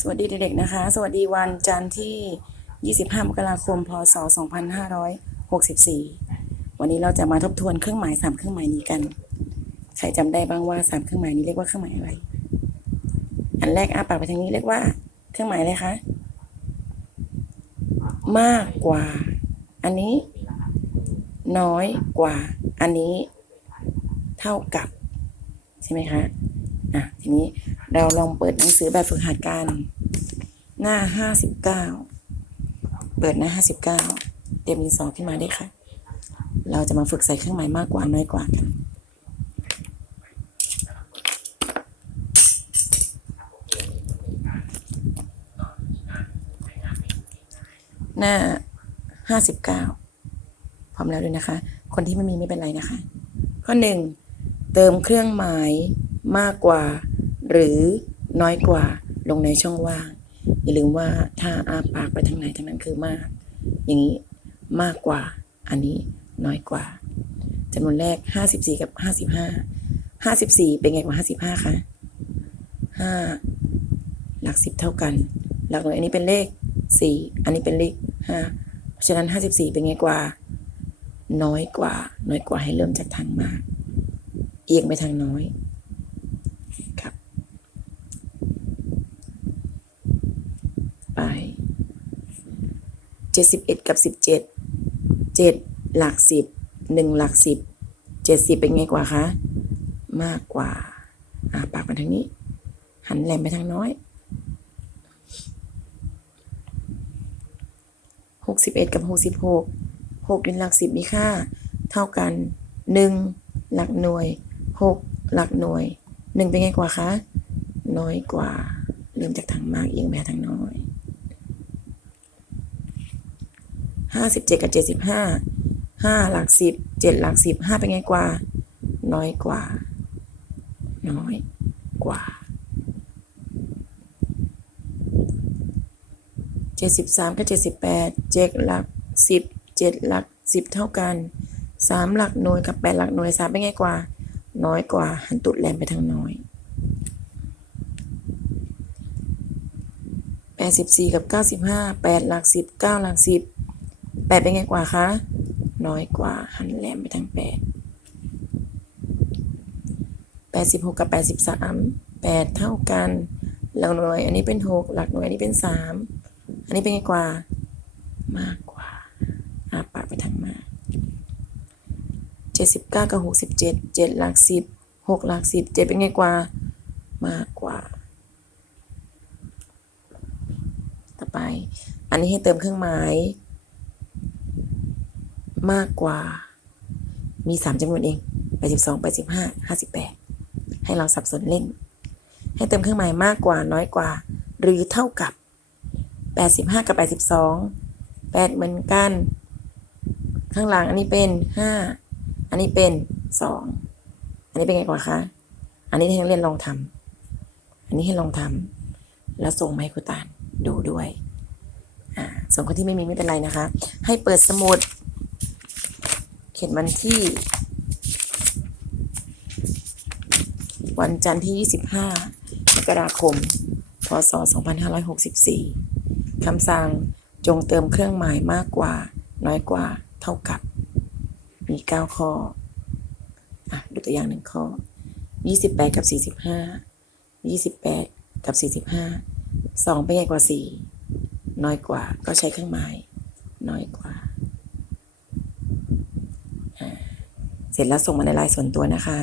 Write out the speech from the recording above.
สวัสดีเด็กๆนะคะ สวัสดีวันจันทร์ที่ 25 มกราคม พศ 2564 วันนี้เราจะมาทบทวนเครื่องหมายสามเครื่องหมายนี้กัน ใครจำได้บ้างว่าสามเครื่องหมายนี้เรียกว่าเครื่องหมายอะไร อันแรกอ้าปากไปทางนี้เรียกว่า เครื่องหมายอะไรคะ มากกว่า อันนี้ น้อยกว่า อันนี้ เท่ากับ ใช่ไหมคะ อะทีนี้เราลองเปิดหนังสือแบบฝึกหัดกันหน้าห้าสิบเก้าเปิดหน้าห้าสิบเก้าเตรียมดินสอขึ้นมาได้ค่ะ เราจะมาฝึกใส่เครื่องหมายมากกว่าน้อยกว่ากัน หน้าห้าสิบเก้าพร้อมแล้วด้วยนะคะ คนที่ไม่มีไม่เป็นไรนะคะ ข้อหนึ่งเติมเครื่องหมาย มากกว่า หรือน้อยกว่าลงในช่องว่าง อย่าลืมว่าถ้าอาปากไปทางไหนทางนั้นคือมาก อย่างนี้มากกว่า อันนี้น้อยกว่าจำนวนแรกห้าสิบสี่กับห้าสิบห้าห้าสิบสี่เป็นไงกว่าห้าสิบห้าคะห้าหลักสิบเท่ากัน หลักหน่วยอันนี้เป็นเลขสี่อันนี้เป็นเลขห้าเพราะฉะนั้นห้าสิบสี่เป็นไงกว่า น้อยกว่า น้อยกว่าให้เริ่มจากทางมาก เอียงไปทางน้อย ครับ ไป เจ็ดสิบเอ็ดกับสิบเจ็ดเจ็ดหลักสิบหนึ่งหลักสิบเจ็ดสิบเป็นไงกว่าคะมากกว่า อ่าปากมาทางนี้ หันแหลมไปทางน้อยหกสิบเอ็ดกับหกสิบหกหกเป็นหลักสิบมีค่า เท่ากันหนึ่งหลักหน่วยหกหลักหน่วยหนึ่งเป็นไงกว่าคะน้อยกว่า เริ่มจากทางมากเอียงไปทางน้อย ห้าสิบเจ็ดกับเจ็ดสิบห้าห้าหลักสิบเจ็ดหลักสิบห้าเป็นไงกว่า น้อยกว่า น้อยกว่าเจ็ดสิบสามกับเจ็ดสิบแปดเจ็ดหลักสิบเจ็ดหลักสิบเท่ากันสามหลักหน่วยกับแปดหลักหน่วยสามเป็นไงกว่า น้อยกว่า หันตุดแลมไปทางน้อยแปดสิบสี่กับเก้าสิบห้าแปดหลักสิบเก้าหลักสิบ แปดเป็นไงกว่าคะ น้อยกว่า หันแหลมไปทางแปดแปดสิบหกกับแปดสิบสามแปดเท่ากัน หลักหน่วย อันนี้เป็นหกหลักหน่วยอันนี้เป็นสามอันนี้เป็นไงกว่า มากกว่าอาปากไปทางมาเจ็ดสิบเก้ากับหกสิบเจ็ดเจ็ดหลักสิบหกหลักสิบเจ็ดเป็นไงกว่า มากกว่า ต่อไป อันนี้ให้เติมเครื่องหมาย มากกว่า มีสามจำนวนเองแปดสิบสองแปดสิบห้าห้าสิบแปดให้เราสับสนเล่น ให้เติมเครื่องหมายมากกว่าน้อยกว่า หรือเท่ากับแปดสิบห้ากับแปดสิบสองแปดเหมือนกัน ข้างหลังอันนี้เป็นห้าอันนี้เป็นสองอันนี้เป็นไงกว่าคะ อันนี้ให้นักเรียนลองทำอันนี้ให้ลองทำแล้วส่งมาให้ครูตาลดูด้วย อ่าส่วนคนที่ไม่มีไม่เป็นไรนะคะ ให้เปิดสมุด เขียนวันที่ วันจันทร์ที่ 25มกราคม พศ 2564 คำสั่งจงเติมเครื่องหมายมากกว่า น้อยกว่า เท่ากับ มี 9 ข้อ อะ ดูตัวอย่างหนึ่งข้อ 28 กับ 45 28 กับ 45 2 เป็นใหญ่กว่า 4 น้อยกว่า ก็ใช้เครื่องหมาย น้อยกว่า เสร็จแล้วส่งมาในไลน์ส่วนตัวนะคะ